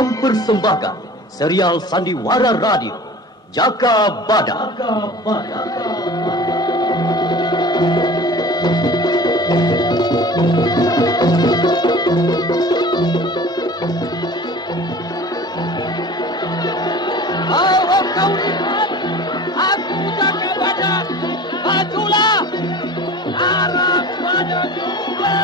mempersembahkan serial Sandiwara Radio Jaka Badak. Awak kau lihat, aku Jaka Badak, majulah, arah pada juga.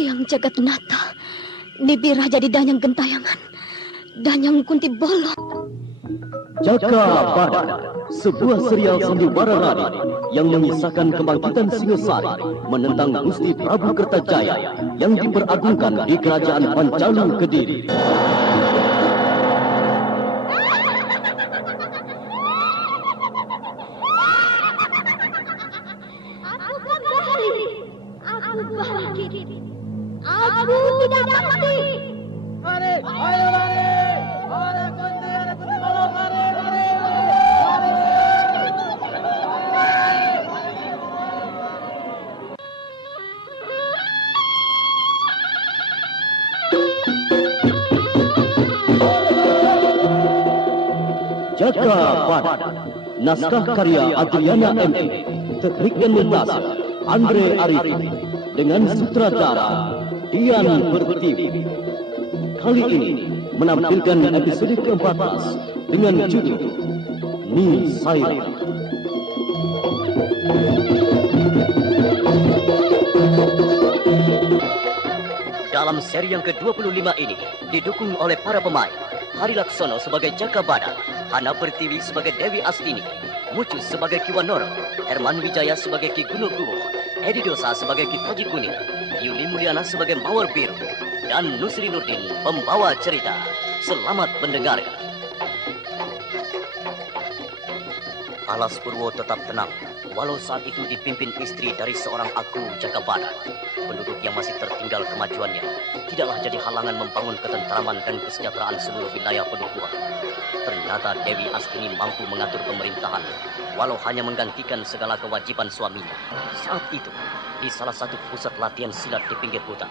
Yang jagat nata, Nibira jadi Danyang Gentayangan, Danyang Kunti Bolong. Jaka Badak, sebuah serial Sandiwara Radio yang mengisahkan kebangkitan Singosari menentang Gusti Prabu Kertajaya yang diperagungkan di Kerajaan Pancalu Kediri. Aku tidak mati. Mari, ayo mari. Para kunti, ada kunti bolong, mari. Jaka Badak, naskah karya Adriana M.E, teknik dan montase Andre Arifin, dengan sutradara Dian Pertiwi. Kali ini menampilkan episode ke-14 dengan judul Ni Saira. Dalam seri yang ke-25 ini didukung oleh para pemain Hari Laksono sebagai Jaka Badak, Hana Pertiwi sebagai Dewi Astini, Mucus sebagai Ki Wanoro, Herman Wijaya sebagai Ki Gunung Kumo, Edi Dosa sebagai Ki Toji Kuning, Yuli Mulyana sebagai Mawar Biru, dan Nusri Nurdin pembawa cerita. Selamat mendengarkan. Alas Purwo tetap tenang, walau saat itu dipimpin istri dari seorang Aku Jaka Badak. Penduduk yang masih tertinggal kemajuannya tidaklah jadi halangan membangun ketentraman dan kesejahteraan seluruh wilayah Pedukuhan. Ternyata Dewi Astini mampu mengatur pemerintahan, walau hanya menggantikan segala kewajiban suaminya. Saat itu, di salah satu pusat latihan silat di pinggir hutan,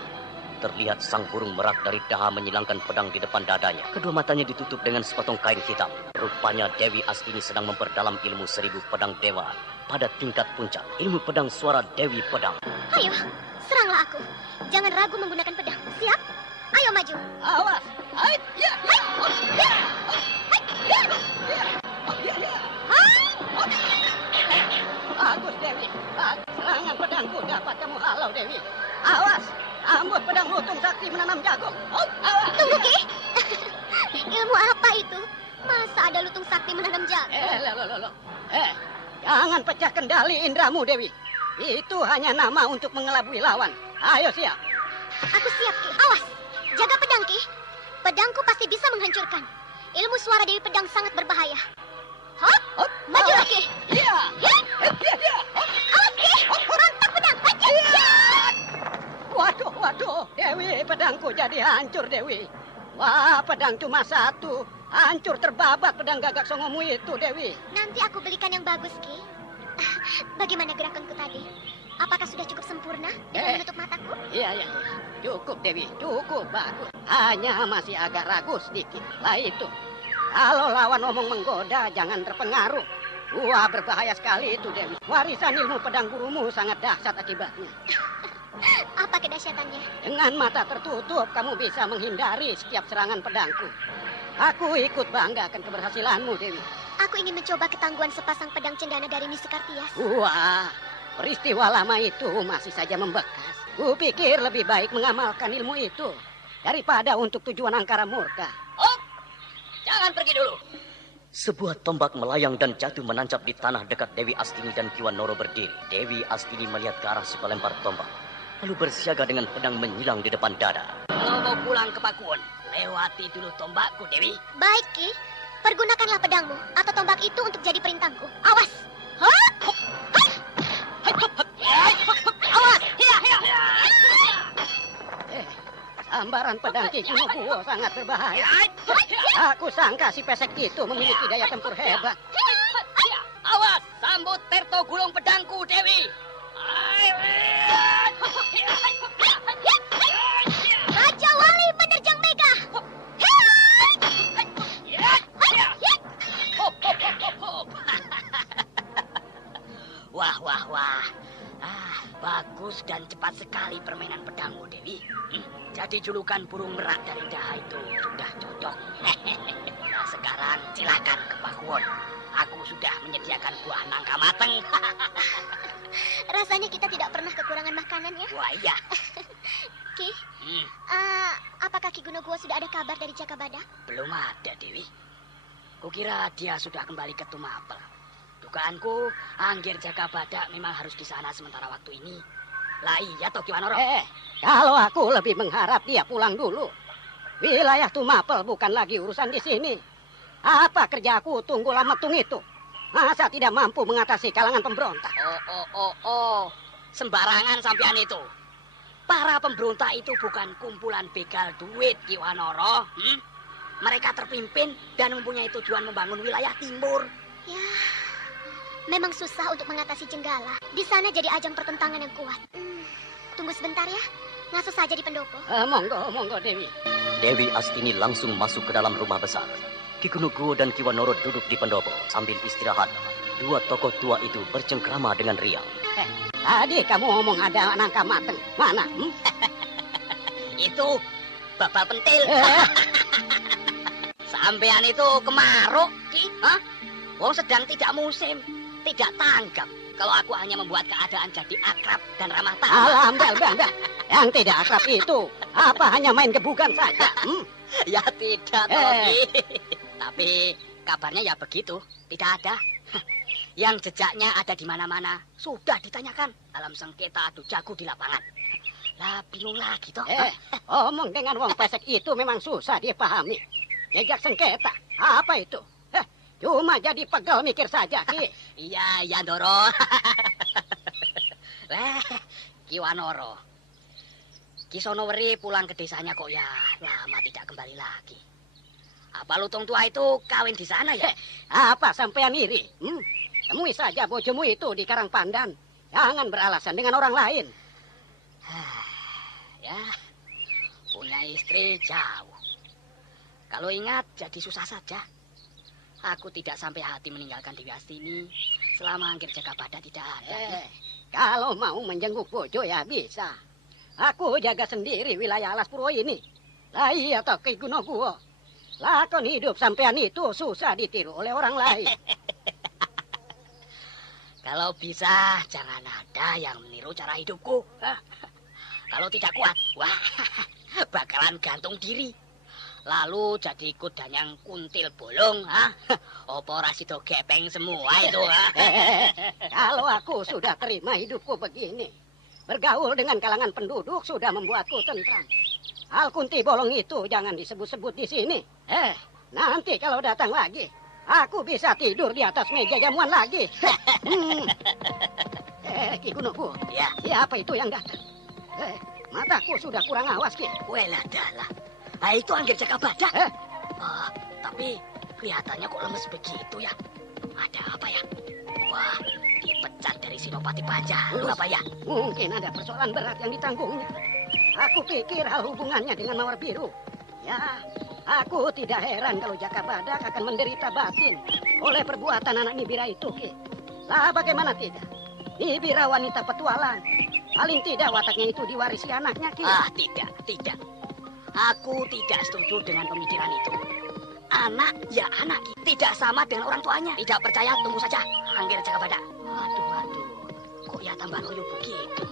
terlihat sang burung merak dari daha menyilangkan pedang di depan dadanya. Kedua matanya ditutup dengan sepotong kain hitam. Rupanya Dewi Astini sedang memperdalam ilmu 1000 pedang dewa pada tingkat puncak, ilmu pedang suara Dewi Pedang. Ayo, seranglah aku. Jangan ragu menggunakan pedang. Siap? Ayo maju. Awas. Hai, ya. Hai, ya. Hai, ya. Bagus Dewi. Serangan pedangku dapat kamu halau Dewi. Awas. Ambut pedang lutung sakti menanam jagung. Awas. Tunggu, Ki. Ilmu apa itu? Masa ada lutung sakti menanam jagung? Jangan pecah kendali indramu Dewi. Itu hanya nama untuk mengelabui lawan. Ayo siap. Aku siap, Ki. Awas. Jaga pedang, Ki. Pedangku pasti bisa menghancurkan. Ilmu suara Dewi Pedang sangat berbahaya. Hop. Maju lagi. Iya. Iya. Awas, Ki. Rontak pedang. Aja. Waduh. Dewi, pedangku jadi hancur, Dewi. Wah, pedang cuma satu. Hancur terbabat pedang Gagak Songomu itu, Dewi. Nanti aku belikan yang bagus, Ki. Bagaimana gerakanku tadi? Apakah sudah cukup sempurna dengan menutup mataku? Iya. Cukup, Dewi. Cukup, bagus. Hanya masih agak ragu sedikit. Lah itu. Kalau lawan omong menggoda, jangan terpengaruh. Wah, berbahaya sekali itu, Dewi. Warisan ilmu pedang gurumu sangat dahsyat akibatnya. Apa kedahsyatannya? Dengan mata tertutup, kamu bisa menghindari setiap serangan pedangku. Aku ikut bangga akan keberhasilanmu, Dewi. Aku ingin mencoba ketangguhan sepasang pedang cendana dari Nisekartias. Wah, peristiwa lama itu masih saja membekas. Kupikir lebih baik mengamalkan ilmu itu daripada untuk tujuan angkara murka. Jangan pergi dulu. Sebuah tombak melayang dan jatuh menancap di tanah dekat Dewi Astini dan Ki Wanoro berdiri. Dewi Astini melihat ke arah si pelempar tombak, lalu bersiaga dengan pedang menyilang di depan dada. Kalau mau pulang ke Pakuwon, lewati dulu tombakku, Dewi. Baik, Ki. Pergunakanlah pedangmu atau tombak itu untuk jadi perintahku. Awas! sambaran pedang Ki Gunungkuo sangat berbahaya. Aku sangka si pesek itu memiliki daya tempur hebat. Awas, sambut terto gulung pedangku, Dewi. Raja Wali Penerjang Mega. Wah, wah, wah. Bagus dan cepat sekali permainan pedangmu, Dewi. Jadi julukan burung merak dari Daha itu sudah cocok. Nah, sekarang silakan ke Pakuwon. Aku sudah menyediakan buah nangka mateng. Rasanya kita tidak pernah kekurangan makanan ya. Wah, iya. Ki, apakah Ki Gunungkuo sudah ada kabar dari Jakabada? Belum ada, Dewi. Kukira dia sudah kembali ke Tumapel. Dugaanku, Anggir Jakabada memang harus di sana sementara waktu ini. Lah iya toh Kiwanoro. Kalau aku lebih mengharap dia pulang dulu. Wilayah Tumapel bukan lagi urusan di sini. Apa kerjaku tunggu Lametung itu? Masa tidak mampu mengatasi kalangan pemberontak? Oh. Sembarangan sampean itu. Para pemberontak itu bukan kumpulan begal duit, Kiwanoro. Mereka terpimpin dan mempunyai tujuan membangun wilayah timur. Ya, memang susah untuk mengatasi Jenggala. Di sana jadi ajang pertentangan yang kuat. Tunggu sebentar ya. Ngasuh saja di pendopo. Monggo Dewi. Dewi Astini langsung masuk ke dalam rumah besar. Ki Gunungkuo dan Kiwanoro duduk di pendopo sambil istirahat. Dua tokoh tua itu bercengkrama dengan riang. Tadi kamu ngomong ada nangka mateng. Mana? Itu babal pentil. Sampean itu kemaruk, Ki. Wong sedang tidak musim, tidak tanggap. Kalau aku hanya membuat keadaan jadi akrab dan ramah tamah. Alam, Bel. Yang tidak akrab itu, apa hanya main gebukan saja? Ya tidak, Toki. Tapi kabarnya ya begitu, tidak ada. Yang jejaknya ada di mana-mana, sudah ditanyakan. Alam sengketa adu jago di lapangan. Lah bingung lagi toh. Omong dengan wong pesek itu memang susah dipahami. Jejak sengketa, apa itu? Cuma jadi pegel mikir saja, Ki. Iya, Doro. Kiwanoro. Ki Sonoweri pulang ke desanya kok ya lama tidak kembali lagi. Apa lutung tua itu kawin di sana ya? Apa sampean iri? Temui saja bojomu itu di Karangpandan. Jangan beralasan dengan orang lain. Ya, punya istri jauh. Kalau ingat jadi susah saja. Aku tidak sampai hati meninggalkan Dewi Astini selama Anggir Jakabada tidak ada. Kalau mau menjenguk bojo ya bisa. Aku jaga sendiri wilayah Alas Purwo ini. Lah iya toh Ki Gunungkuo. Lakon hidup sampean itu susah ditiru oleh orang lain. Kalau bisa jangan ada yang meniru cara hidupku. Kalau tidak kuat, wah bakalan gantung diri. Lalu jadi kuda yang kuntil bolong, Opo rasido gepeng semua itu, Kalau aku sudah terima hidupku begini, bergaul dengan kalangan penduduk sudah membuatku tentram. Hal kunti bolong itu jangan disebut-sebut di sini. Nanti kalau datang lagi, aku bisa tidur di atas meja jamuan lagi. Ki Gunungkuo, ya siapa itu yang datang? Mataku sudah kurang awas, Ki. Welah dalah. Itu Anggir Jakabada. Tapi kelihatannya kok lemes begitu ya. Ada apa ya? Wah, dipecat dari Sinopati Panjalu apa ya? Mungkin ada persoalan berat yang ditanggungnya. Aku pikir hal hubungannya dengan Mawar Biru. Ya, aku tidak heran kalau Jakabada akan menderita batin oleh perbuatan anak Nibira itu, Ki. Lah bagaimana tidak? Nibira wanita petualang. Paling tidak wataknya itu diwarisi anaknya, Ki. Tidak. Aku tidak setuju dengan pemikiran itu. Anak ya anak, tidak sama dengan orang tuanya. Tidak percaya, tunggu saja Anggir Jakabada. Waduh, kok ya tambah loyo begitu.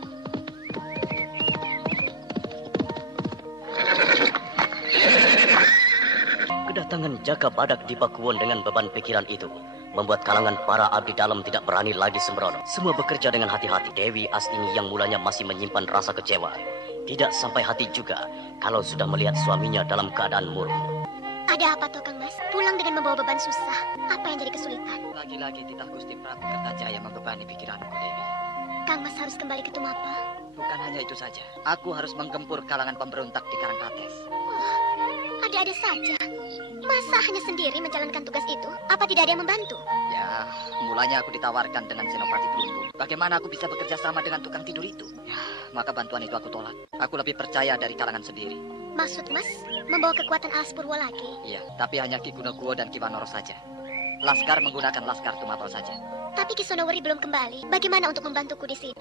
Kedatangan Jakabadak di Pakuwon dengan beban pikiran itu membuat kalangan para abdi dalam tidak berani lagi sembrono. Semua bekerja dengan hati-hati. Dewi Astini yang mulanya masih menyimpan rasa kecewa tidak sampai hati juga kalau sudah melihat suaminya dalam keadaan murung. Ada apa toh, Kang Mas? Pulang dengan membawa beban susah. Apa yang jadi kesulitan? Lagi-lagi titah Gusti Prabu Kertajaya membebani pikiranku, Dewi. Kang Mas harus kembali ke Tumapel. Bukan hanya itu saja. Aku harus menggempur kalangan pemberontak di Karangkates. Ada-ada saja. Masa hanya sendiri menjalankan tugas itu? Apa tidak ada yang membantu? Ya, mulanya aku ditawarkan dengan Senopati Pelumbu. Bagaimana aku bisa bekerja sama dengan tukang tidur itu? Ya, maka bantuan itu aku tolak. Aku lebih percaya dari kalangan sendiri. Maksud Mas, membawa kekuatan Alas Purwo lagi? Iya, tapi hanya Ki Gunoguwo dan Ki Wanoro saja. Laskar menggunakan Laskar Tumapel saja. Tapi Ki Sonoweri belum kembali. Bagaimana untuk membantuku di sini?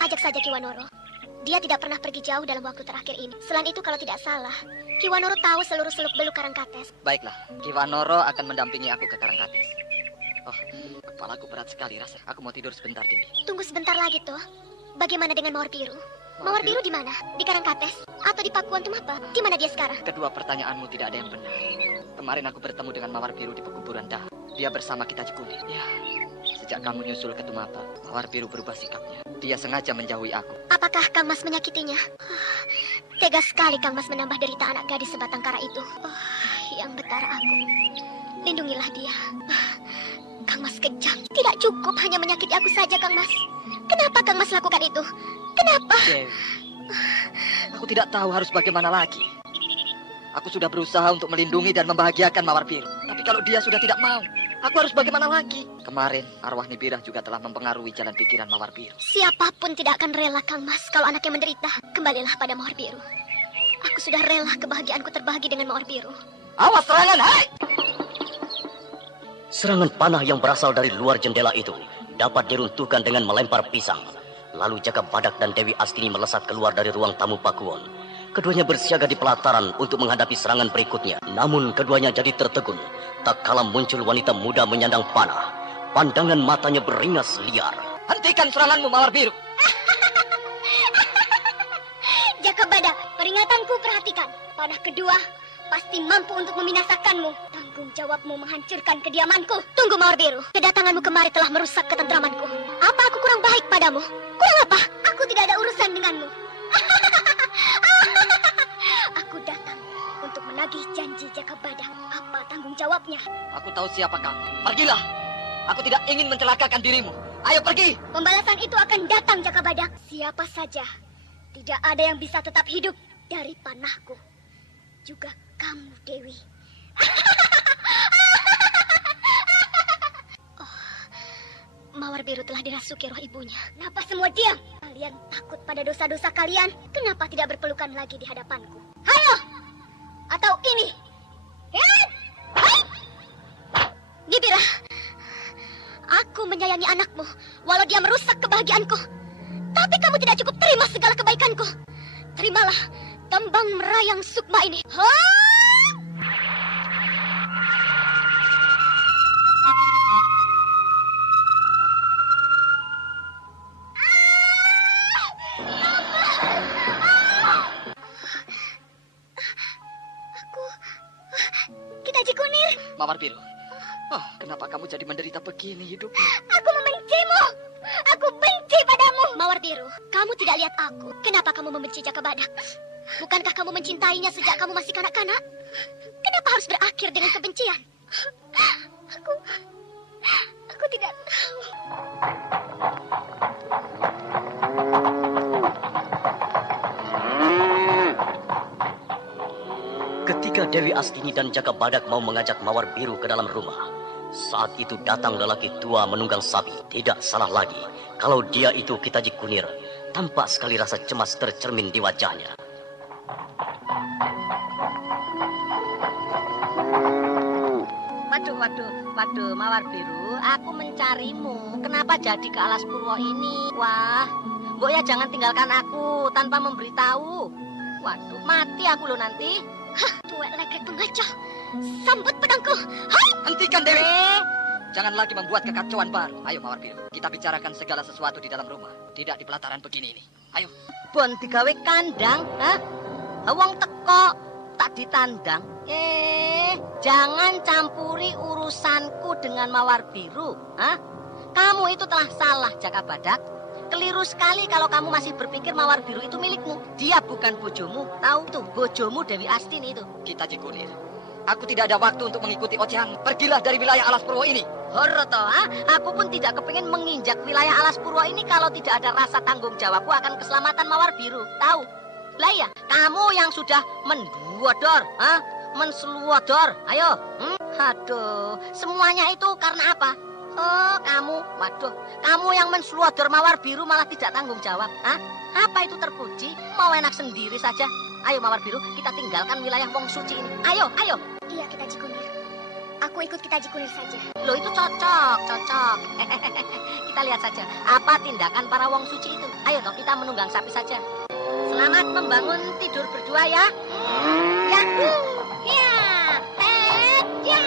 Ajak saja Ki Wanoro. Dia tidak pernah pergi jauh dalam waktu terakhir ini. Selain itu, kalau tidak salah, Ki Wanoro tahu seluruh seluk-beluk Karangkates. Baiklah, Ki Wanoro akan mendampingi aku ke Karangkates. Oh, kepalaku berat sekali rasa. Aku mau tidur sebentar, Dewi. Tunggu sebentar lagi, toh. Bagaimana dengan Mawar Biru? Mawar Biru di mana? Di Karangkates? Atau di Pakuan Tumapel? Di mana dia sekarang? Kedua pertanyaanmu tidak ada yang benar. Kemarin aku bertemu dengan Mawar Biru di pekuburan Dah. Dia bersama kita Cikunir. Ya, sejak kamu nyusul ke Tumapel, Mawar Biru berubah sikapnya. Dia sengaja menjauhi aku. Apakah Kang Mas menyakitinya? Tega sekali Kang Mas menambah derita anak gadis sebatang kara itu. Yang betara aku. Lindungilah dia. Kang Mas kejam. Tidak cukup hanya menyakiti aku saja, Kang Mas. Kenapa Kang Mas lakukan itu? Kenapa? Dewi, aku tidak tahu harus bagaimana lagi. Aku sudah berusaha untuk melindungi dan membahagiakan Mawar Biru. Tapi kalau dia sudah tidak mau, aku harus bagaimana lagi? Kemarin, arwah Nibirah juga telah mempengaruhi jalan pikiran Mawar Biru. Siapapun tidak akan rela, Kang Mas, kalau anaknya menderita. Kembalilah pada Mawar Biru. Aku sudah rela kebahagiaanku terbagi dengan Mawar Biru. Awas serangan, hai! Serangan panah yang berasal dari luar jendela itu dapat diruntuhkan dengan melempar pisang. Lalu Jaka Badak dan Dewi Astini melesat keluar dari ruang tamu Pakuwon. Keduanya bersiaga di pelataran untuk menghadapi serangan berikutnya. Namun keduanya jadi tertegun. Tak kala muncul wanita muda menyandang panah. Pandangan matanya beringas liar. Hentikan seranganmu, Mawar Biru. Jaka Badak, peringatanku perhatikan. Panah kedua pasti mampu untuk membinasakanmu. Tanggung jawabmu menghancurkan kediamanku. Tunggu Mawar Biru. Kedatanganmu kemari telah merusak ketentramanku. Apa aku kurang baik padamu? Kurang apa? Aku tidak ada urusan denganmu. Aku datang untuk menagih janji Jaka Badak. Apa tanggung jawabnya? Aku tahu siapa kamu. Pergilah. Aku tidak ingin mencelakakan dirimu. Ayo pergi. Pembalasan itu akan datang, Jaka Badak. Siapa saja. Tidak ada yang bisa tetap hidup dari panahku. Juga kamu, Dewi. Mawar Biru telah dirasuki roh ibunya. Kenapa semua diam? Kalian takut pada dosa-dosa kalian? Kenapa tidak berpelukan lagi di hadapanku? Hayo! Atau ini? Hai! Nibira, aku menyayangi anakmu, walau dia merusak kebahagiaanku. Tapi kamu tidak cukup terima segala kebaikanku. Terimalah tembang merayang sukma ini. Kita Cikunir. Mawar Biru. Oh, kenapa kamu jadi menderita begini hidupnya? Aku membencimu. Aku benci padamu. Mawar Biru, kamu tidak lihat aku. Kenapa kamu membenci Jaka Badak? Bukankah kamu mencintainya sejak kamu masih kanak-kanak? Kenapa harus berakhir dengan kebencian? Aku tidak tahu. Ketika Dewi Astini dan Jaka Badak mau mengajak Mawar Biru ke dalam rumah, saat itu datang lelaki tua menunggang sapi. Tidak salah lagi, kalau dia itu Kitaji Kunir. Tampak sekali rasa cemas tercermin di wajahnya. Waduh, Mawar Biru, aku mencarimu. Kenapa jadi ke Alas Purwo ini? Wah, Mbok ya jangan tinggalkan aku tanpa memberitahu. Waduh, mati aku loh nanti. Tuwek legrek pengaca. Sambut pedangku. Hai! Hentikan, Dewi. Jangan lagi membuat kekacauan baru. Ayo, Mawar Biru. Kita bicarakan segala sesuatu di dalam rumah. Tidak di pelataran begini ini. Ayo. Bon digawe kandang, ha? Wong teko tak ditandang. Jangan campuri urusanku dengan Mawar Biru, ha? Kamu itu telah salah, Jaka Badak. Keliru sekali kalau kamu masih berpikir Mawar Biru itu milikmu. Dia bukan bojomu. Tahu tuh, bojomu Dewi Astini itu. Kita Cikunir. Aku tidak ada waktu untuk mengikuti ocehan. Pergilah dari wilayah Alas Purwo ini. Horoto, aku pun tidak kepingin menginjak wilayah Alas Purwo ini kalau tidak ada rasa tanggung jawabku akan keselamatan Mawar Biru. Tahu? Lah iya, kamu yang sudah menduodor, menseluodor. Ayo. Aduh, semuanya itu karena apa? Oh, kamu, waduh, kamu yang menseluodor Mawar Biru malah tidak tanggung jawab. Apa itu terpuji? Mau enak sendiri saja. Ayo Mawar Biru, kita tinggalkan wilayah Wong Suci ini. Ayo, ayo. Iya, Kitaji Kunir. Aku ikut Kitaji Kunir saja. Loh, itu cocok. Kita lihat saja apa tindakan para Wong Suci itu. Ayo toh, kita menunggang sapi saja. Selamat membangun tidur berdua ya. Ya, ya, ya.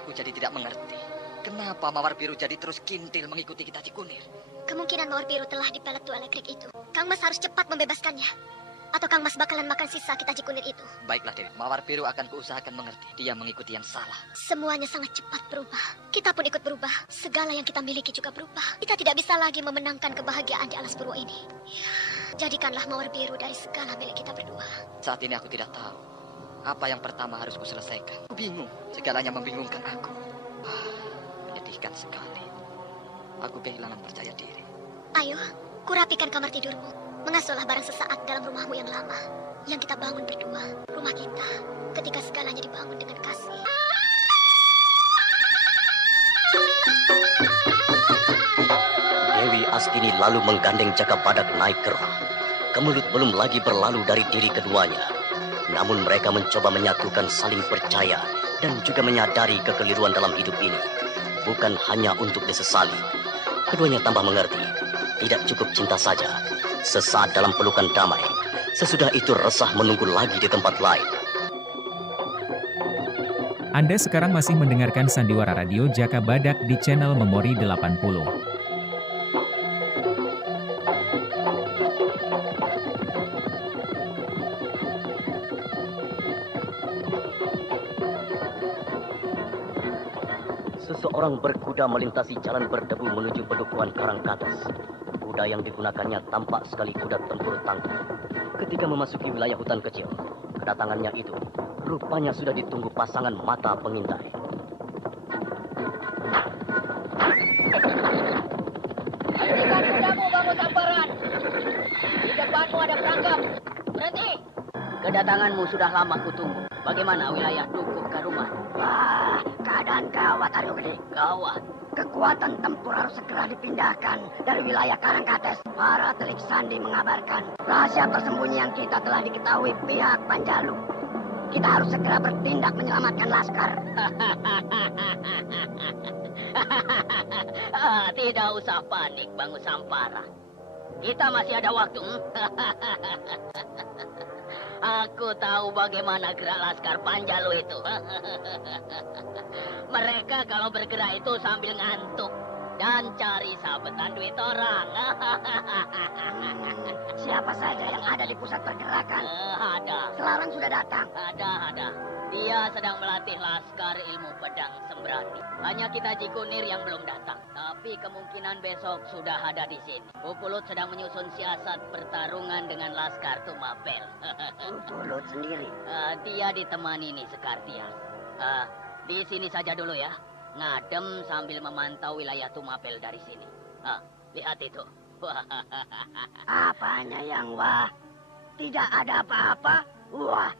Aku jadi tidak mengerti. Kenapa Mawar Biru jadi terus kintil mengikuti Kitaji Kunir? Kemungkinan Mawar Biru telah dipelet tuh elektrik itu. Kang Mas harus cepat membebaskannya. Atau Kang Mas bakalan makan sisa Kitaji Kunir itu. Baiklah Dewi, Mawar Biru akan kuusahakan mengerti. Dia mengikuti yang salah. Semuanya sangat cepat berubah. Kita pun ikut berubah. Segala yang kita miliki juga berubah. Kita tidak bisa lagi memenangkan kebahagiaan di Alas Purwo ini. Ya, jadikanlah Mawar Biru dari segala milik kita berdua. Saat ini aku tidak tahu apa yang pertama harus kuselesaikan. Aku bingung, segalanya membingungkan aku. Menyedihkan sekali. Aku kehilangan percaya diri. Ayo, kurapikan kamar tidurmu. Mengasuhlah barang sesaat dalam rumahmu yang lama. Yang kita bangun berdua. Rumah kita. Ketika segalanya dibangun dengan kasih. Dewi Astini lalu menggandeng Jaka Badak naik kera. Kemelut belum lagi berlalu dari diri keduanya. Namun mereka mencoba menyatukan saling percaya dan juga menyadari kekeliruan dalam hidup ini. Bukan hanya untuk disesali. Keduanya tambah mengerti. Tidak cukup cinta saja. Sesaat dalam pelukan damai. Sesudah itu resah menunggu lagi di tempat lain. Anda sekarang masih mendengarkan Sandiwara Radio Jaka Badak di channel Memori 80. Seseorang berkuda melintasi jalan berdebu menuju pedukuhan Karangkates. Kuda yang digunakannya tampak sekali kuda tempur tangguh. Ketika memasuki wilayah hutan kecil, kedatangannya itu rupanya sudah ditunggu pasangan mata pengintai. Hentikan kudamu, bangun samparan. Di depanmu ada perangkap. Berhenti. Kedatanganmu sudah lama kutunggu. Bagaimana wilayah Dukuh Karuman? Wah, keadaan gawat Aryo Gede. Gawat. Kekuatan tempur harus segera dipindahkan dari wilayah Karangkates. Para Telik Sandi mengabarkan rahasia persembunyian kita telah diketahui pihak Panjalu. Kita harus segera bertindak menyelamatkan Laskar. Tidak usah panik, Bangu Sampara. Kita masih ada waktu. Aku tahu bagaimana gerak Laskar Panjalu itu. Mereka kalau bergerak itu sambil ngantuk dan cari sabetan duit orang. Siapa saja yang ada di pusat pergerakan? Ada. Selarang sudah datang. Ada. Dia sedang melatih Laskar ilmu pedang sembrani. Hanya kita Jikunir yang belum datang. Tapi kemungkinan besok sudah ada di sini. Pupulut sedang menyusun siasat pertarungan dengan Laskar Tumapel. Pupulut sendiri. Dia ditemani nih Sekartias. Di sini saja dulu ya. Ngadem sambil memantau wilayah Tumapel dari sini. Lihat itu. Apanya yang wah? Tidak ada apa-apa. Wah,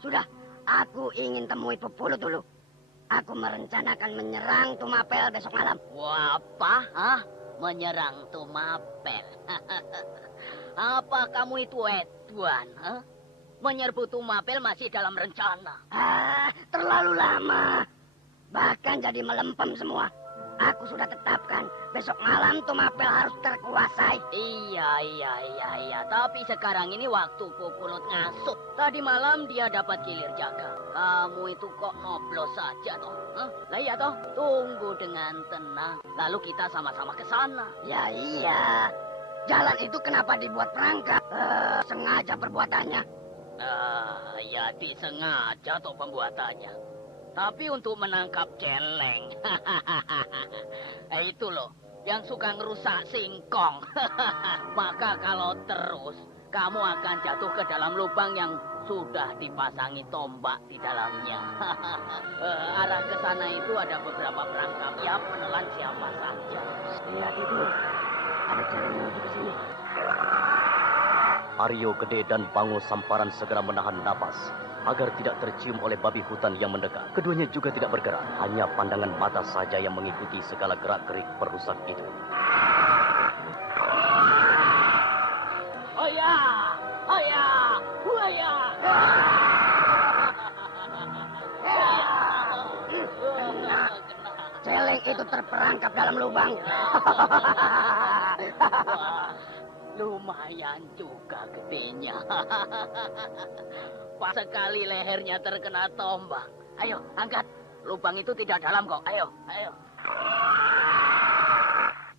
sudah. Aku ingin temui Pupulut dulu. Aku merencanakan menyerang Tumapel besok malam. Wah, apa? Menyerang Tumapel? Apa kamu itu Edwan? Menyerbu Tumapel masih dalam rencana. Terlalu lama. Bahkan jadi melempem semua. Aku sudah tetapkan besok malam Tumapel harus terkuasai. Iya. Tapi sekarang ini waktu Pupulut ngasup. Tadi malam dia dapat kilir jaga. Kamu itu kok noblos saja toh? Lah iya toh, tunggu dengan tenang. Lalu kita sama-sama ke sana. Ya iya. Jalan itu kenapa dibuat perangkap? Sengaja perbuatannya. Ya disengaja toh pembuatannya. Tapi untuk menangkap celeng. Itu loh, yang suka ngerusak singkong. Maka kalau terus, kamu akan jatuh ke dalam lubang yang sudah dipasangi tombak di dalamnya. Arah ke sana itu ada beberapa perangkap yang menelan siapa saja. Lihat itu, ada jalan menuju ke sini. Aryo Gede dan Bango Samparan segera menahan napas agar tidak tercium oleh babi hutan yang mendekat. Keduanya juga tidak bergerak, hanya pandangan mata saja yang mengikuti segala gerak-gerik perusak itu. Hoya! Hoya! Hoya! Celeng itu terperangkap dalam lubang. Lumayan juga gedenya. Pas sekali lehernya terkena tombak. Ayo, angkat. Lubang itu tidak dalam kok. Ayo, ayo.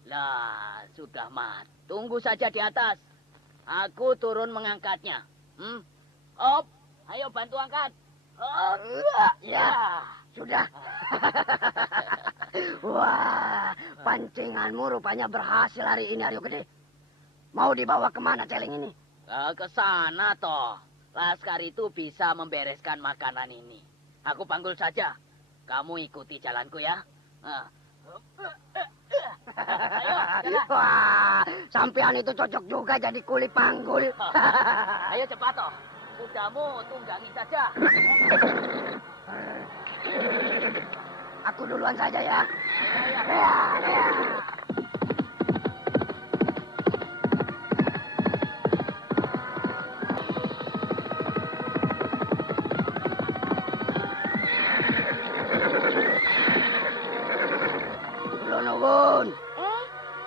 Lah, sudah mat. Tunggu saja di atas. Aku turun mengangkatnya. Op, ayo bantu angkat. Op. Ya, sudah. Wah, pancinganmu rupanya berhasil hari ini, Aryo Gede. Mau dibawa kemana celeng ini? Ke sana toh. Laskar itu bisa membereskan makanan ini. Aku panggul saja. Kamu ikuti jalanku ya. Ayo, wah, sampean itu cocok juga jadi kuli panggul. Ayo cepat toh. Kudamu tunggangi saja. Aku duluan saja ya.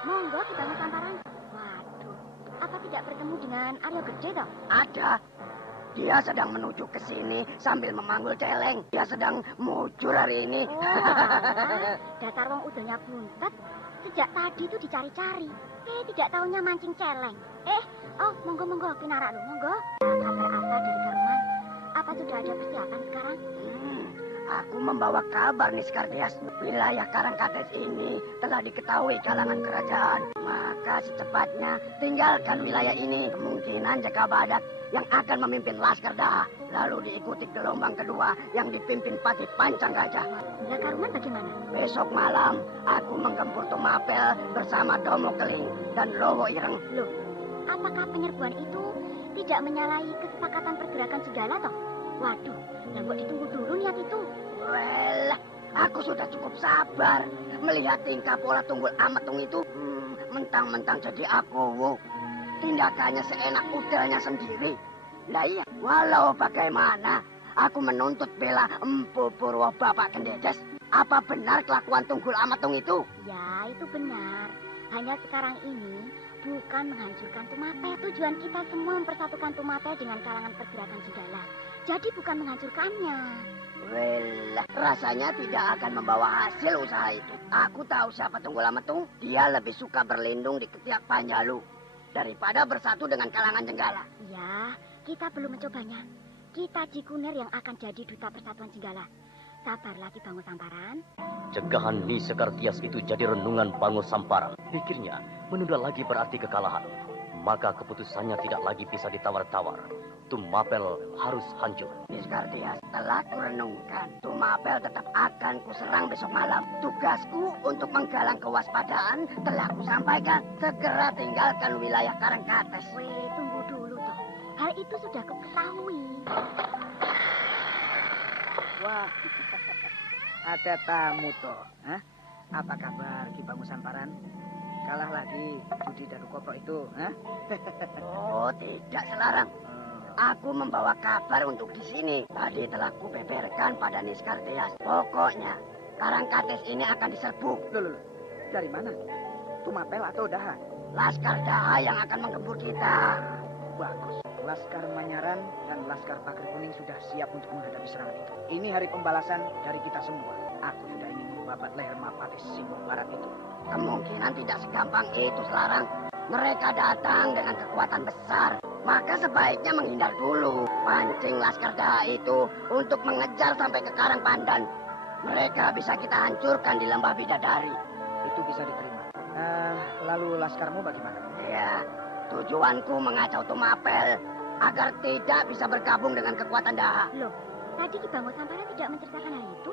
Monggo kita Samparan. Waduh, apa tidak bertemu dengan Aryo Gede toh? Ada. Dia sedang menuju ke sini sambil memanggul celeng. Dia sedang mujur hari ini. Oh, dasar wong udelnya buntet. Sejak tadi itu dicari-cari. Tidak taunya mancing celeng. Monggo Kinara lu, monggo. Kabar apa dari Karuman? Apa sudah ada persiapan sekarang? Aku membawa kabar nih Skardias. Wilayah Karangkates ini telah diketahui kalangan kerajaan. Maka secepatnya tinggalkan wilayah ini. Kemungkinan Jaka Badak yang akan memimpin Laskar Daha. Lalu diikuti gelombang kedua yang dipimpin Patih Pancang Gajah. Lah Karuman bagaimana? Besok malam aku menggempur Tumapel bersama Domo Keling dan Lowo Ireng. Loh, apakah penyerbuan itu tidak menyalahi kesepakatan pergerakan segala toh? Waduh, kok ditunggu dulu niat itu. Well, aku sudah cukup sabar melihat tingkah pola Tunggul Ametung itu. Mentang-mentang jadi aku, tindakannya seenak udelnya sendiri. Lah iya, walau bagaimana, aku menuntut bela Empu Purwo Bapak Kendedes. Apa benar kelakuan Tunggul Ametung itu? Ya, itu benar. Hanya sekarang ini bukan menghancurkan Tumapel. Tujuan kita semua mempersatukan Tumapel dengan kalangan pergerakan segala. Jadi bukan menghancurkannya. Well, rasanya tidak akan membawa hasil usaha itu. Aku tahu siapa Tunggul Ametung. Dia lebih suka berlindung di ketiak Panjalu daripada bersatu dengan kalangan Jenggala. Ya, kita belum mencobanya. Kita Cikunir yang akan jadi duta persatuan Jenggala. Sabar lagi Bango Samparan. Cegahan Ni Sekartias itu jadi renungan Bango Samparan. Pikirnya, menunda lagi berarti kekalahan. Maka keputusannya tidak lagi bisa ditawar-tawar. Tumapel harus hancur. Niskartias, telah kurenungkan. Tumapel tetap akan kuserang besok malam. Tugasku untuk menggalang kewaspadaan telah kusampaikan. Segera tinggalkan wilayah Karangkates. Tunggu dulu toh. Hal itu sudah ketahui. Wah, ada tamu toh. Hah? Apa kabar Ki Bango Samparan? Kalah lagi judi dan koprok itu, hah? Oh, tidak Selarang. Aku membawa kabar untuk di sini. Tadi telah kubeberkan pada Niskartias. Pokoknya, Karangkates ini akan diserbu. Loh. Dari mana? Tumapel atau Daha? Laskar Daha yang akan menggempur kita. Bagus. Laskar Manyaran dan Laskar Pager Kuning sudah siap untuk menghadapi serangan itu. Ini hari pembalasan dari kita semua. Aku sudah ingin membabat leher Mapati Simbol Barat itu. Kemungkinan tidak segampang itu, Selarang. Mereka datang dengan kekuatan besar. Maka sebaiknya menghindar dulu. Pancing Laskar Daha itu untuk mengejar sampai ke Karang Pandan. Mereka bisa kita hancurkan di Lembah Bidadari. Itu bisa diterima. Lalu laskarmu bagaimana? Ya, Tujuanku mengacau Tumapel agar tidak bisa bergabung dengan kekuatan Daha. Loh, tadi Ki Bango Sampara tidak menceritakan hal itu?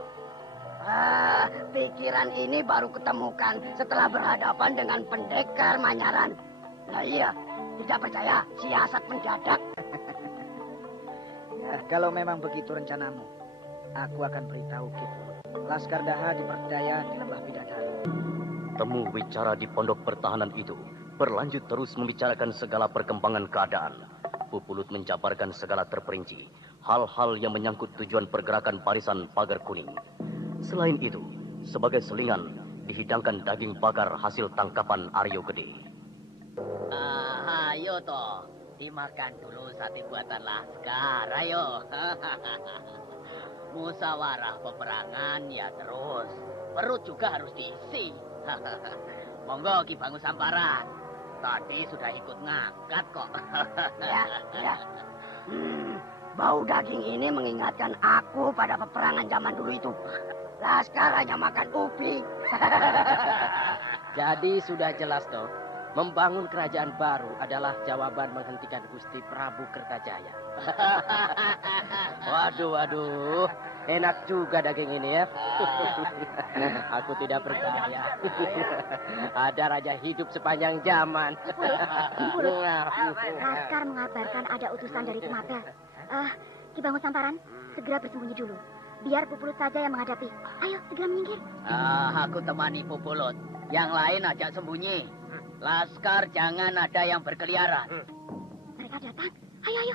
Pikiran ini baru ketemukan setelah berhadapan dengan pendekar Manyaran. Nah iya, tidak percaya siasat mendadak. Ya, kalau memang begitu rencanamu, aku akan beritahu Kipu. Laskar Daha diperdaya di Lembah Bidadari. Temu bicara di pondok pertahanan itu berlanjut terus membicarakan segala perkembangan keadaan. Pupulut menjabarkan segala terperinci hal-hal yang menyangkut tujuan pergerakan barisan Pagar Kuning. Selain itu, sebagai selingan dihidangkan daging bakar hasil tangkapan Aryo Gede. Ayo toh, dimakan dulu sate buatan Laskar, ayo. Musyawarah peperangan ya terus, perut juga harus diisi. Monggo Ki Bangu Samparan, tadi sudah ikut ngangkat kok. Ya. Bau daging ini mengingatkan aku pada peperangan zaman dulu itu. Laskar hanya makan ubi. Jadi sudah jelas toh, membangun kerajaan baru adalah jawaban menghentikan Gusti Prabu Kertajaya. Waduh, enak juga daging ini ya. Aku tidak percaya. Ada raja hidup sepanjang zaman. Laskar mengabarkan ada utusan dari Tumapel. Ki Bango Samparan, segera bersembunyi dulu. Biar Pupulut saja yang menghadapi. Ayo, segera menyingkir. Aku temani Pupulut. Yang lain ajak sembunyi. Laskar jangan ada yang berkeliaran. Mereka datang. Ayo.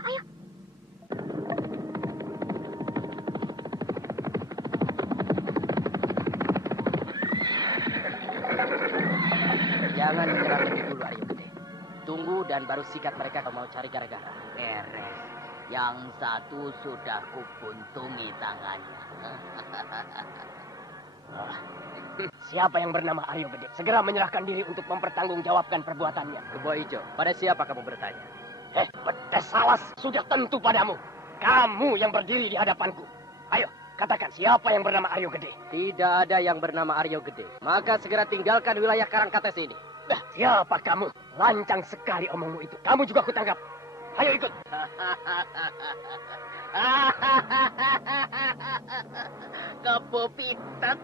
Jangan menyerang lebih dulu Aryo Gede. Tunggu dan baru sikat mereka kalau mau cari gara-gara. Beres. Yang satu sudah kubuntungi tangannya. Siapa yang bernama Aryo Gede? Segera menyerahkan diri untuk mempertanggungjawabkan perbuatannya. Kebo Ijo, pada siapa kamu bertanya? Pedes salas, sudah tentu padamu. Kamu yang berdiri di hadapanku. Ayo, katakan siapa yang bernama Aryo Gede? Tidak ada yang bernama Aryo Gede. Maka segera tinggalkan wilayah Karangkates ini. Siapa kamu? Lancang sekali omongmu itu. Kamu juga kutangkap. Ayo ikut. Kebo pitet.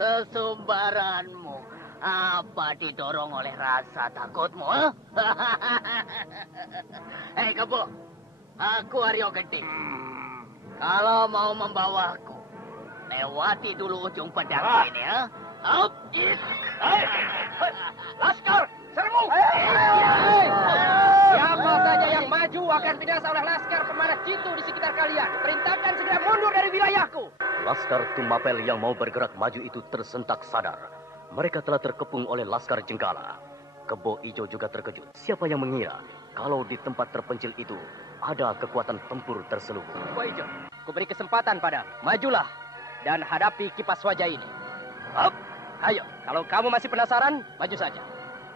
Sesumbaranmu. Apa didorong oleh rasa takutmu? Hei Kebo, aku Aryo Gede. Kalau mau membawaku, lewati dulu ujung pedang ini ya. Laskar, serbu! Siapa saja yang maju akan binasa oleh laskar pemanah jitu di sekitar kalian. Perintahkan segera mundur dari wilayahku. Laskar Tumapel yang mau bergerak maju itu tersentak sadar. Mereka telah terkepung oleh Laskar Jenggala. Kebo Ijo juga terkejut. Siapa yang mengira kalau di tempat terpencil itu ada kekuatan tempur terselubung? Kebo Ijo, kuberi kesempatan padamu. Majulah dan hadapi kipas wajah ini. Hop. Ayo, kalau kamu masih penasaran, maju saja.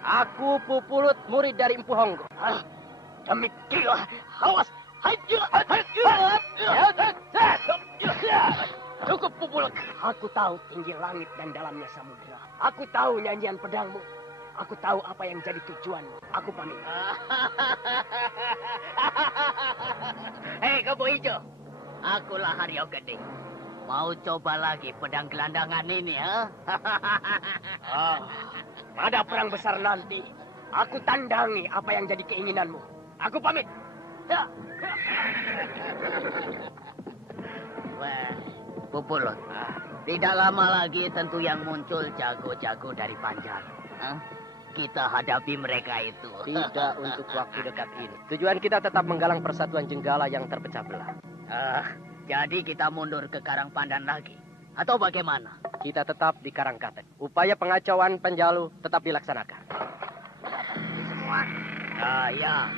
Aku Pupulut, murid dari Empu Honggo. Demikianlah, awas. Cukup Pupulut. Aku tahu tinggi langit dan dalamnya samudera. Aku tahu nyanyian pedangmu. Aku tahu apa yang jadi tujuanmu. Aku pamit. Hei Kebo Ijo, akulah Aryo Gede. Mau coba lagi pedang gelandangan ini, ya? Pada perang besar nanti, aku tandangi apa yang jadi keinginanmu. Aku pamit. Wah, Pupulut. Tidak lama lagi tentu yang muncul jago-jago dari Panjalu. Kita hadapi mereka itu. Tidak untuk waktu dekat ini. Tujuan kita tetap menggalang persatuan Jenggala yang terpecah belah. Jadi kita mundur ke Karangpandan lagi? Atau bagaimana? Kita tetap di Karangkates. Upaya pengacauan Panjalu tetap dilaksanakan. Ya.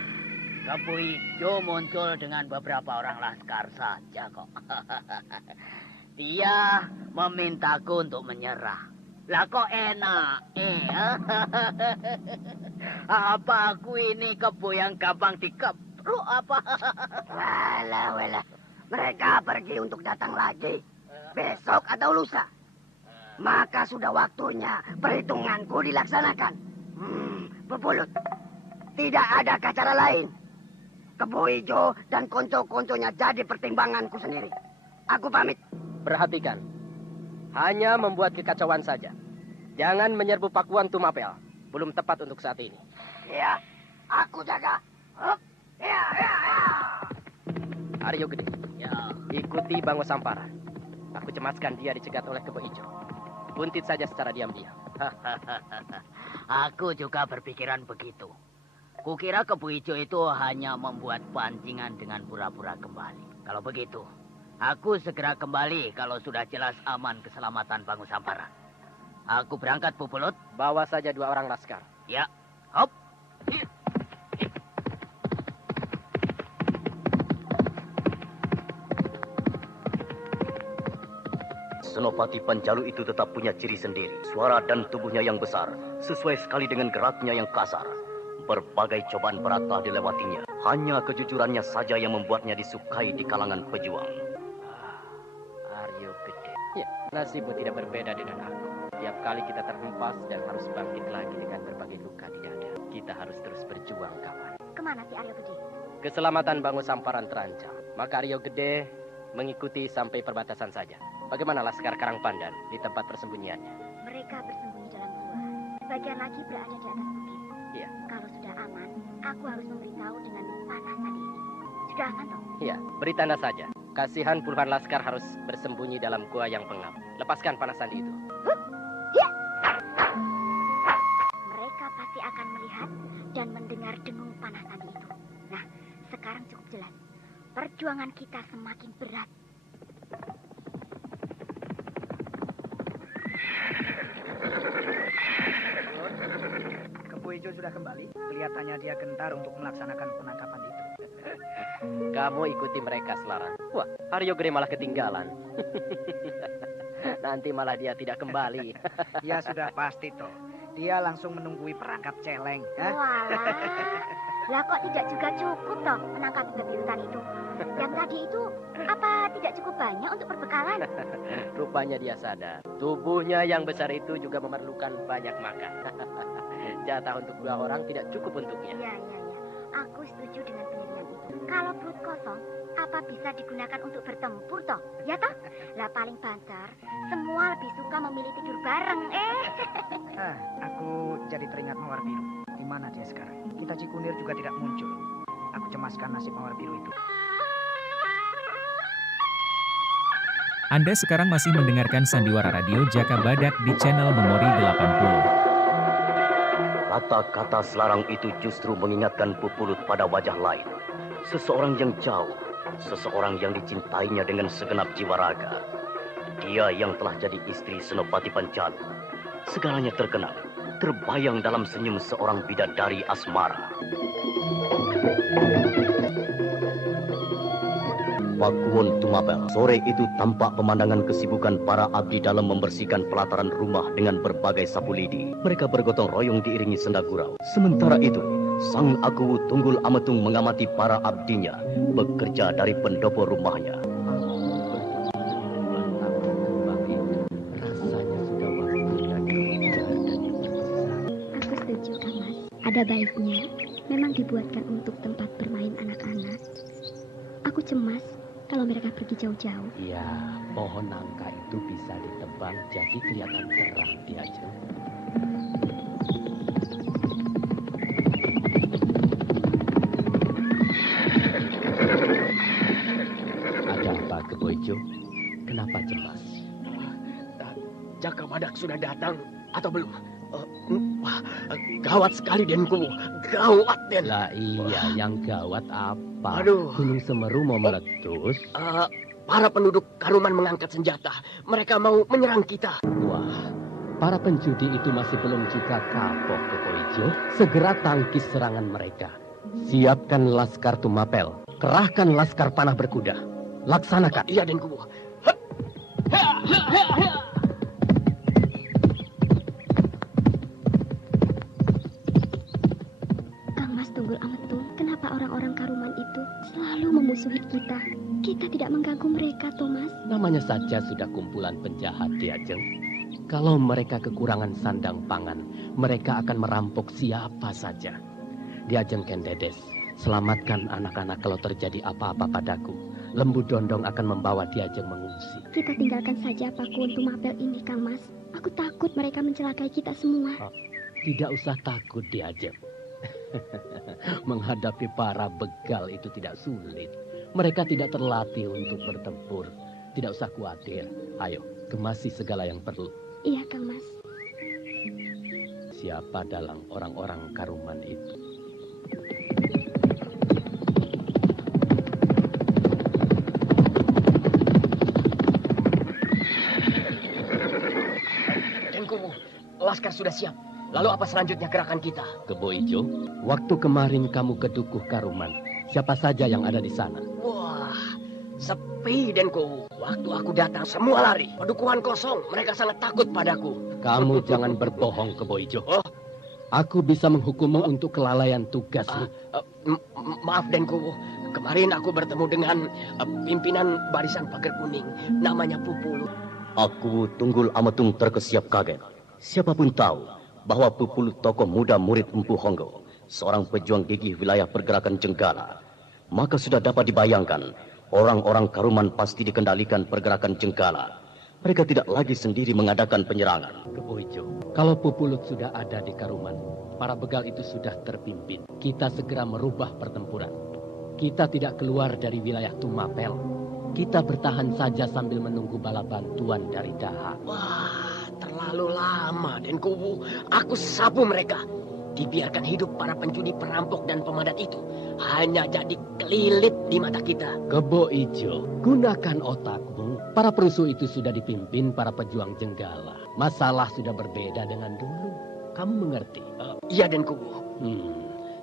Kebo Ijo muncul dengan beberapa orang laskar saja kok. Dia memintaku untuk menyerah. Lah kok enak, Apa aku ini kebo yang gampang dikepruk apa? Walah. Mereka pergi untuk datang lagi. Besok atau lusa. Maka sudah waktunya perhitunganku dilaksanakan. Bebulut. Tidak ada cara lain. Kebo Ijo dan konco-konconya jadi pertimbanganku sendiri. Aku pamit. Perhatikan. Hanya membuat kekacauan saja. Jangan menyerbu Pakuan Tumapel. Belum tepat untuk saat ini. Ya, aku jaga. Hup. Ya. Aryo Gede. Ya. Ikuti Bango Sampara. Aku cemaskan dia dicegat oleh Kebo Ijo. Buntit saja secara diam-diam. Aku juga berpikiran begitu. Kukira Kebo Ijo itu hanya membuat pancingan dengan pura-pura kembali. Kalau begitu, aku segera kembali kalau sudah jelas aman keselamatan Bango Sampara. Aku berangkat, Pupulut. Bawa saja 2 orang laskar. Ya. Hop. Senopati Panjalu itu tetap punya ciri sendiri. Suara dan tubuhnya yang besar, sesuai sekali dengan geraknya yang kasar. Berbagai cobaan berat telah dilewatinya. Hanya kejujurannya saja yang membuatnya disukai di kalangan pejuang. Aryo Gede. Ya, nasibmu tidak berbeda dengan aku. Tiap kali kita terhempas dan harus bangkit lagi dengan berbagai luka di dada. Kita harus terus berjuang, kawan. Kemana si Aryo Gede? Keselamatan Bango Samparan terancam. Maka Aryo Gede mengikuti sampai perbatasan saja. Bagaimana Laskar Karangpandan di tempat persembunyiannya? Mereka bersembunyi dalam gua. Sebagian lagi berada di atas bukit. Iya. Kalau sudah aman, aku harus memberitahu dengan panah tadi ini. Sudah aman toh? Iya, beri tanda saja. Kasihan puluhan laskar harus bersembunyi dalam gua yang pengap. Lepaskan panah sandi itu. Mereka pasti akan melihat dan mendengar dengung panah tadi itu. Nah, sekarang cukup jelas. Perjuangan kita semakin berat. Kebo Ijo sudah kembali. Kelihatannya dia gentar untuk melaksanakan penangkapan itu. Kamu ikuti mereka, Selarang. Wah, Aryo Gede malah ketinggalan. Nanti malah dia tidak kembali. Ya sudah pasti toh. Dia langsung menunggui perangkap celeng. Walah. Lah kok tidak juga cukup toh menangkap babi hutan itu? Yang tadi itu apa tidak cukup banyak untuk perbekalan? Rupanya dia sadar. Tubuhnya yang besar itu juga memerlukan banyak makan. Jatah untuk 2 orang tidak cukup untuknya. Iya. Aku setuju dengan pendirian itu. Kalau perut kosong, apa bisa digunakan untuk bertempur toh? Ya toh? Lah paling banter, semua lebih suka memilih tidur bareng. Aku jadi teringat Mawar Biru. Di mana dia sekarang? Kita Cikunir juga tidak muncul. Aku cemaskan nasib Mawar Biru itu. Anda sekarang masih mendengarkan Sandiwara Radio Jaka Badak di channel Memori 80. Kata-kata Selarang itu justru mengingatkan Pupulut pada wajah lain. Seseorang yang jauh, seseorang yang dicintainya dengan segenap jiwa raga. Dia yang telah jadi istri Senopati Panjalu. Segalanya terkenal, terbayang dalam senyum seorang bidadari asmara. Pakuwon Tumapel. Sore itu tampak pemandangan kesibukan para abdi dalam membersihkan pelataran rumah dengan berbagai sapu lidi. Mereka bergotong royong diiringi senda gurau. Sementara itu, Sang Akuwu Tunggul Ametung mengamati para abdinya bekerja dari pendopo rumahnya. Aku setuju, Kang Mas. Ada baiknya memang dibuatkan untuk tempat bermain anak-anak. Aku cemas kalau mereka pergi jauh-jauh. Iya, pohon nangka itu bisa ditebang jadi kelihatan terang di aja. Ada apa, Kebo Ijo? Kenapa cemas? Jaka Badak sudah datang atau belum? Gawat sekali, Denku. Gawat, Den. Lah iya, yang gawat apa? Aduh. Gunung Semeru mau meletus? Para penduduk Karuman mengangkat senjata. Mereka mau menyerang kita. Wah, para penjudi itu masih belum juga kapok, Kebo Ijo. Segera tangkis serangan mereka. Siapkan Laskar Tumapel. Kerahkan Laskar Panah Berkuda. Laksanakan. Iya, Denku. Tunggul Ametung, kenapa orang-orang Karuman itu selalu memusuhi kita? Kita tidak mengganggu mereka, Thomas. Namanya saja sudah kumpulan penjahat, Diajeng. Kalau mereka kekurangan sandang pangan, mereka akan merampok siapa saja. Diajeng Kendedes, selamatkan anak-anak kalau terjadi apa-apa padaku. Lembu Dondong akan membawa Diajeng mengungsi. Kita tinggalkan saja Pakuwon Tumapel ini, Kang Mas. Aku takut mereka mencelakai kita semua. Tidak usah takut, Diajeng. Menghadapi para begal itu tidak sulit. Mereka tidak terlatih untuk bertempur. Tidak usah khawatir. Ayo, kemasi segala yang perlu. Iya, Kang Mas. Siapa dalam orang-orang Karuman itu? Denku, laskar sudah siap. Lalu apa selanjutnya gerakan kita? Kebo Ijo, waktu kemarin kamu ke Dukuh Karuman, siapa saja yang ada di sana? Wah, sepi Denku. Waktu aku datang semua lari. Padukuhan kosong, mereka sangat takut padaku. Kamu jangan berbohong, Kebo Ijo. Aku bisa menghukummu untuk kelalaian tugas. Maaf Denku, kemarin aku bertemu dengan pimpinan barisan pagar kuning. Namanya Pupulu. Aku Tunggul Amatung terkesiap kaget. Siapapun tahu bahwa Pupulu tokoh muda murid Empu Honggo, seorang pejuang gigih wilayah pergerakan Jenggala. Maka sudah dapat dibayangkan, orang-orang Karuman pasti dikendalikan pergerakan Jenggala. Mereka tidak lagi sendiri mengadakan penyerangan. Kebo Ijo, kalau Pupulut sudah ada di Karuman, para begal itu sudah terpimpin. Kita segera merubah pertempuran. Kita tidak keluar dari wilayah Tumapel. Kita bertahan saja sambil menunggu bala bantuan dari Daha. Wah, terlalu lama Denku. Aku sapu mereka. Dibiarkan hidup para pencuri, perampok dan pemadat itu hanya jadi kelilit di mata kita. Kebo Ijo, gunakan otakmu. Para perusuh itu sudah dipimpin para pejuang Jenggala. Masalah sudah berbeda dengan dulu. Kamu mengerti? Iya Denku.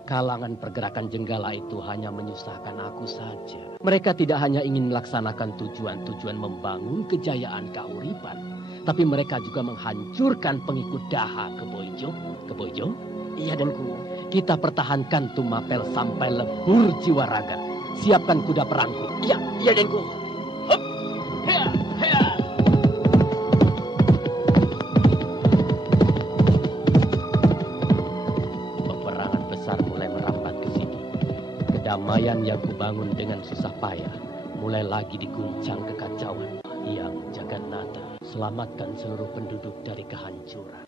Kalangan pergerakan Jenggala itu hanya menyusahkan aku saja. Mereka tidak hanya ingin melaksanakan tujuan-tujuan membangun kejayaan keuripan, tapi mereka juga menghancurkan pengikut Daha. Kebo Ijo. Kebo Ijo? Iya Denku. Kita pertahankan Tumapel sampai lebur jiwa raga. Siapkan kuda perangku. Iya, iya Denku. Hup. Hea, hea. Peperangan besar mulai merambat ke sini. Kedamaian yang kubangun dengan susah payah mulai lagi diguncang kekacauan. Yang Jagannatha, selamatkan seluruh penduduk dari kehancuran.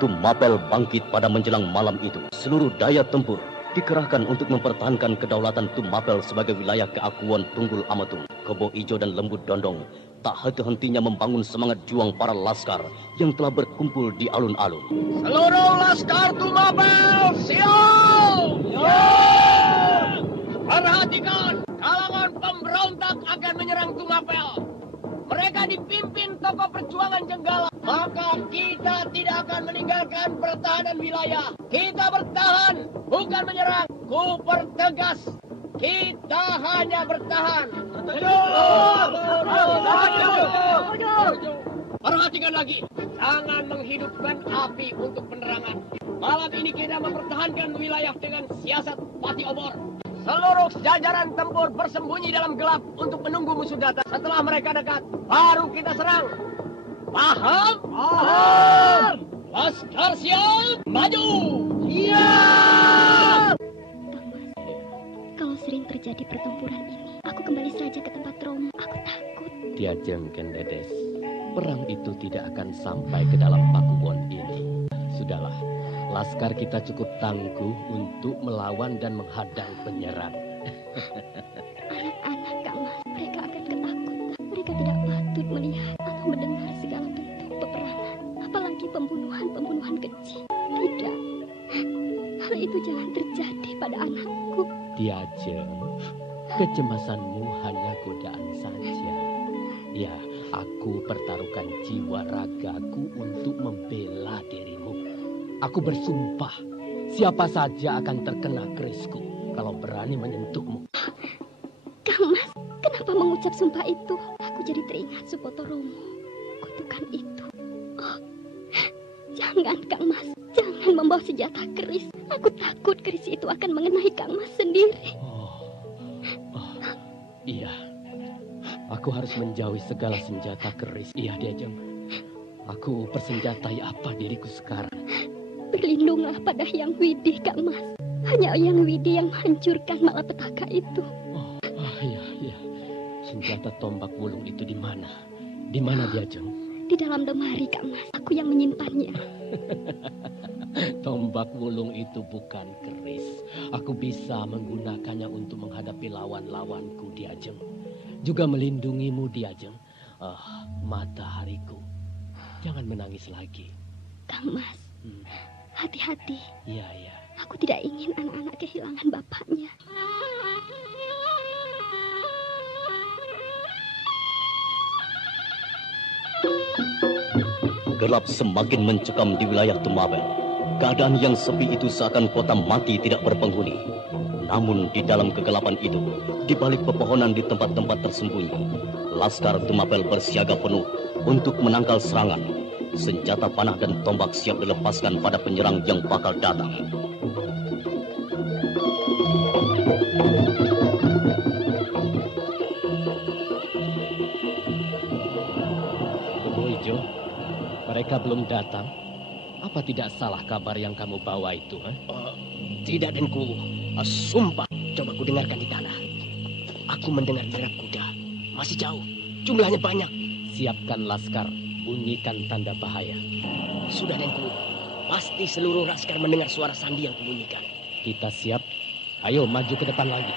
Tumapel bangkit pada menjelang malam itu. Seluruh daya tempur dikerahkan untuk mempertahankan kedaulatan Tumapel sebagai wilayah keakuan Tunggul Amatung. Kebo Ijo dan Lembu Dondong tak henti-hentinya membangun semangat juang para laskar yang telah berkumpul di alun-alun. Seluruh laskar Tumapel, siap! Siap! Perhatikan, kalangan pemberontak akan menyerang Tumapel. Mereka dipimpin tokoh perjuangan Jenggala. Maka kita tidak akan meninggalkan pertahanan wilayah. Kita bertahan, bukan menyerang. Ku pertegas, kita hanya bertahan. Perhatikan lagi, jangan menghidupkan api untuk penerangan. Malam ini kita mempertahankan wilayah dengan siasat pati obor. Seluruh jajaran tempur bersembunyi dalam gelap untuk menunggu musuh datang. Setelah mereka dekat, baru kita serang. Paham? Paham! Laskar siap, maju! Siap! Kalau sering terjadi pertempuran ini, aku kembali saja ke tempat Romo. Aku takut. Diajeng Kendedes, perang itu tidak akan sampai ke dalam Pakuwon ini. Sudahlah, laskar kita cukup tangguh untuk melawan dan menghadang penyerang. Anak-anak Kang Mas, mereka akan ketakutan. Mereka tidak patut melihat atau mendengar segala bentuk peperangan. Apalagi pembunuhan-pembunuhan kecil. Tidak. Hal itu jangan terjadi pada anakku. Diajeng, kecemasanmu hanya godaan saja. Ya, aku pertaruhkan jiwa ragaku untuk membela dirimu. Aku bersumpah, siapa saja akan terkena kerisku kalau berani menyentuhmu. Kang Mas, kenapa mengucap sumpah itu? Aku jadi teringat Supoto Romo. Kutukan itu. Oh, jangan Kang Mas, jangan membawa senjata keris. Aku takut keris itu akan mengenai Kang Mas sendiri. Iya, aku harus menjauhi segala senjata keris. Iya, Diajeng. Aku persenjatai apa diriku sekarang? Berlindunglah pada Hyang Widih, Kak Mas. Hanya Hyang Widih yang menghancurkan malapetaka itu. Ya. Senjata tombak wulung itu di mana? Di mana dia, Jeng? Di dalam lemari, Kak Mas. Aku yang menyimpannya. Tombak wulung itu bukan keris. Aku bisa menggunakannya untuk menghadapi lawan-lawanku, Diajeng. Juga melindungimu, Diajeng. Matahariku. Jangan menangis lagi. Kang Mas, hati-hati. Iya. Aku tidak ingin anak-anak kehilangan bapaknya. Gelap semakin mencekam di wilayah Tumapel. Keadaan yang sepi itu seakan kota mati tidak berpenghuni. Namun di dalam kegelapan itu, di balik pepohonan di tempat-tempat tersembunyi, Laskar Tumapel bersiaga penuh untuk menangkal serangan. Senjata panah dan tombak siap dilepaskan pada penyerang yang bakal datang. Kebo Ijo, mereka belum datang. Apa tidak salah kabar yang kamu bawa itu? Tidak, Denku. Sumpah, coba ku dengarkan di tanah. Aku mendengar derap kuda. Masih jauh, jumlahnya banyak. Siapkan laskar, bunyikan tanda bahaya. Sudah, Denku. Pasti seluruh laskar mendengar suara sandi yang kubunyikan. Kita siap. Ayo maju ke depan lagi.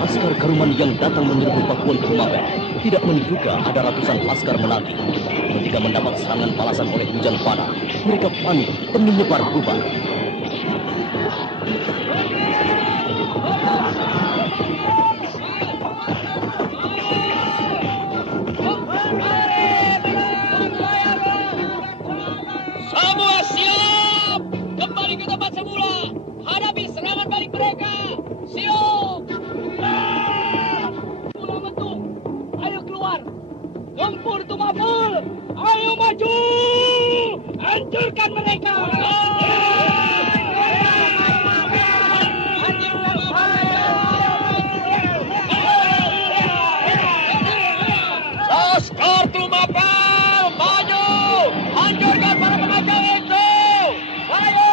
Laskar Garuman yang datang menyerbu Pakuan Tumapel tidak menduga ada ratusan laskar menanti. Ketika mendapat serangan balasan oleh hujan panah, mereka panik dan menyebar bubar. Semua siap! Kembali ke tempat semula! Hadapi serangan balik mereka! Siap! Mula bentuk! Ayo keluar! Gempur Tumapel! Ayo maju! Hancurkan mereka! Laskar Tumapel! Maju! Hancurkan para pengacau itu! Ayo!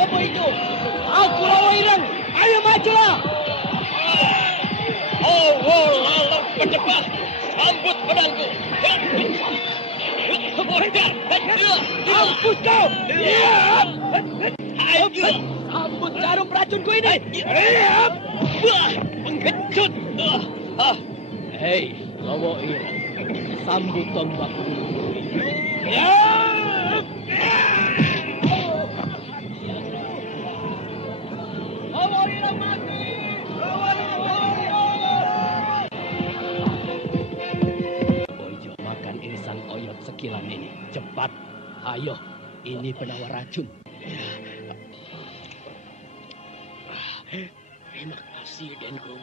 Apa itu? Aku lawan hilang! Ayo majulah! Lalang pendepat! Sambut pedangku! Mampus kau! Sambut jarum racunku ini! Pengecut! Hei, Lawo Ireng, sambut tombak wulung. Ojo makan irisan oyot sekilan ini. Cepat, ayo. Ini penawar racun. Terima kasih, Denku.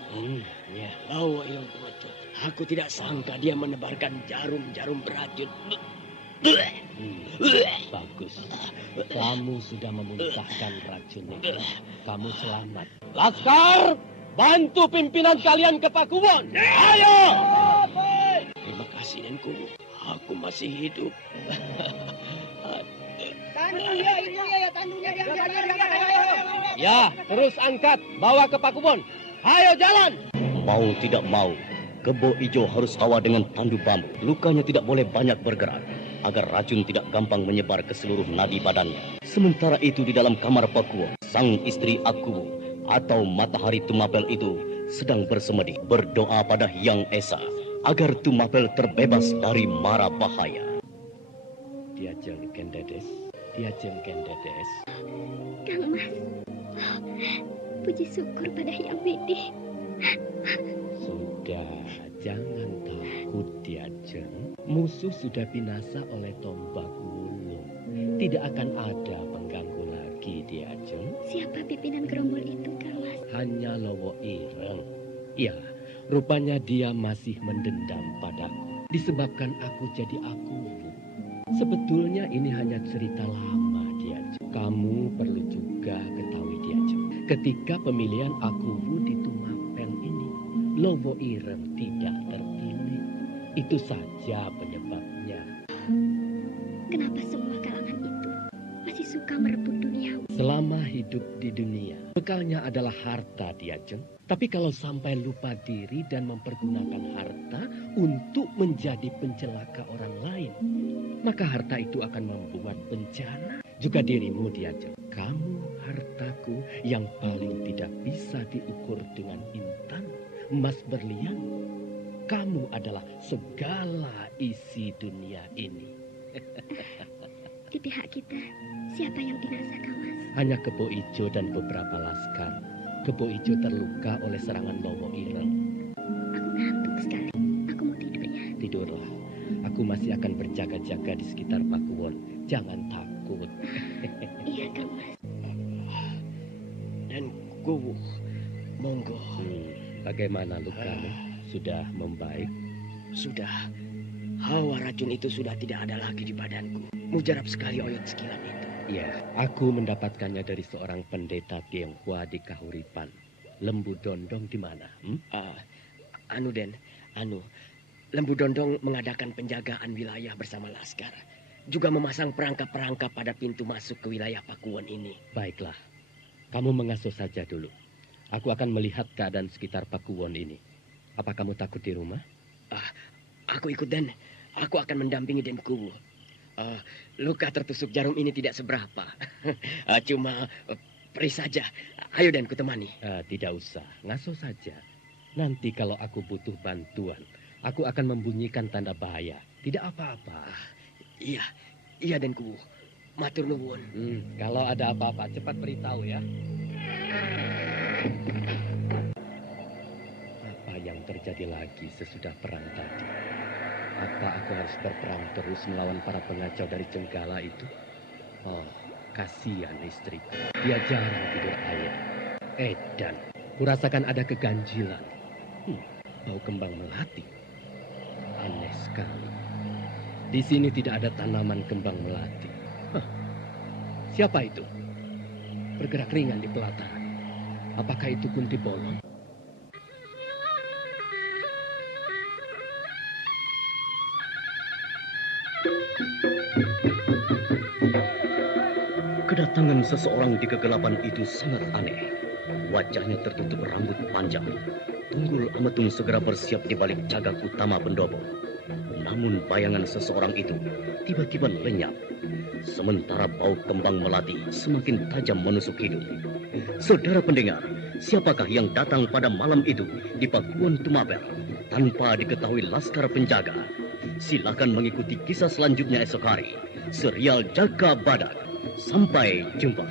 Ya. Lawa yang pengecut. Aku tidak sangka dia menebarkan jarum-jarum beracun. Bagus. Kamu sudah memuntahkan racun itu. Kamu selamat. Laskar, bantu pimpinan kalian ke Pakuwon. Ayo! Terima kasih, Denku. Aku masih hidup. Ya, terus angkat. Bawa ke Pakuwon. Ayo jalan! Mau tidak mau, Kebo Ijo harus kawal dengan tandu bambu. Lukanya tidak boleh banyak bergerak, agar racun tidak gampang menyebar ke seluruh nadi badannya. Sementara itu di dalam kamar Pakuwon, sang istri Akuwu atau Matahari Tumapel itu sedang bersemedi berdoa pada Hyang Esa. agar Tumapel terbebas dari mara bahaya. Diajeng Kendedes, Diajeng Kendedes. Kang Mas, puji syukur pada Hyang Widi. Sudah, jangan takut Diajeng. Musuh sudah binasa oleh tombak wulung. Tidak akan ada pengganggu lagi Diajeng. Siapa pimpinan gerombol itu, Kang Mas? Hanya Lowo Ireng. Ya, rupanya dia masih mendendam padaku. Disebabkan aku jadi akuwu. Sebetulnya ini hanya cerita lama Diajeng. Kamu perlu juga ketahui Diajeng. Ketika pemilihan akuwu di Tumapel ini, Lowo Ireng tidak terpilih. Itu saja penyebabnya. Kenapa semua kalangan itu masih suka merebut dunia? Selama hidup di dunia, bekalnya adalah harta Diajeng. Tapi kalau sampai lupa diri dan mempergunakan harta untuk menjadi pencelaka orang lain, maka harta itu akan membuat bencana juga dirimu Diajeng. Kamu hartaku yang paling tidak bisa diukur dengan intan, emas berlian. Kamu adalah segala isi dunia ini. Di pihak kita, siapa yang binasa, Kang Mas? Hanya Kebo Ijo dan beberapa laskar. Kebo Ijo terluka oleh serangan Lowo Ireng. Aku ngantuk sekali. Aku mau tidur ya. Tidurlah. Aku masih akan berjaga-jaga di sekitar Pakuwon. Jangan takut. Iya, Kang Mas. Dan Kuwu, monggo. Bagaimana lukamu? Sudah membaik? Sudah. Hawa racun itu sudah tidak ada lagi di badanku. Mujarab sekali oyot sekilan itu. Ya, aku mendapatkannya dari seorang pendeta Tionghoa di Kahuripan. Lembu Dondong di mana? Lembu Dondong mengadakan penjagaan wilayah bersama laskar. Juga memasang perangkap-perangkap pada pintu masuk ke wilayah Pakuwon ini. Baiklah, kamu mengasuh saja dulu. Aku akan melihat keadaan sekitar Pakuwon ini. Apa kamu takut di rumah? Aku ikut Den. Aku akan mendampingi Den Kuwu. Luka tertusuk jarum ini tidak seberapa. Cuma perih saja. Ayo Den, kutemani. Tidak usah, ngasuh saja. Nanti kalau aku butuh bantuan, aku akan membunyikan tanda bahaya. Tidak apa-apa. Iya Den Kuwu. Matur nuwun. Kalau ada apa-apa cepat beritahu ya. Apa yang terjadi lagi sesudah perang tadi? Apa aku harus berperang terus melawan para pengacau dari Jenggala itu? Oh, kasihan istri. Dia jarang tidur air. Edan, kurasakan ada keganjilan. Bau kembang melati. Aneh sekali. Di sini tidak ada tanaman kembang melati. Siapa itu? Bergerak ringan di pelataran. Apakah itu Kunti Bolong? Kedatangan seseorang di kegelapan itu sangat aneh. Wajahnya tertutup rambut panjang. Tunggul Ametung segera bersiap di balik cagak utama pendopo. Namun bayangan seseorang itu tiba-tiba lenyap. Sementara bau kembang melati semakin tajam menusuk hidung. Saudara pendengar, siapakah yang datang pada malam itu di Pakuwon Tumapel tanpa diketahui laskar penjaga? Silakan mengikuti kisah selanjutnya esok hari. Serial Jaka Badak. Sampai jumpa.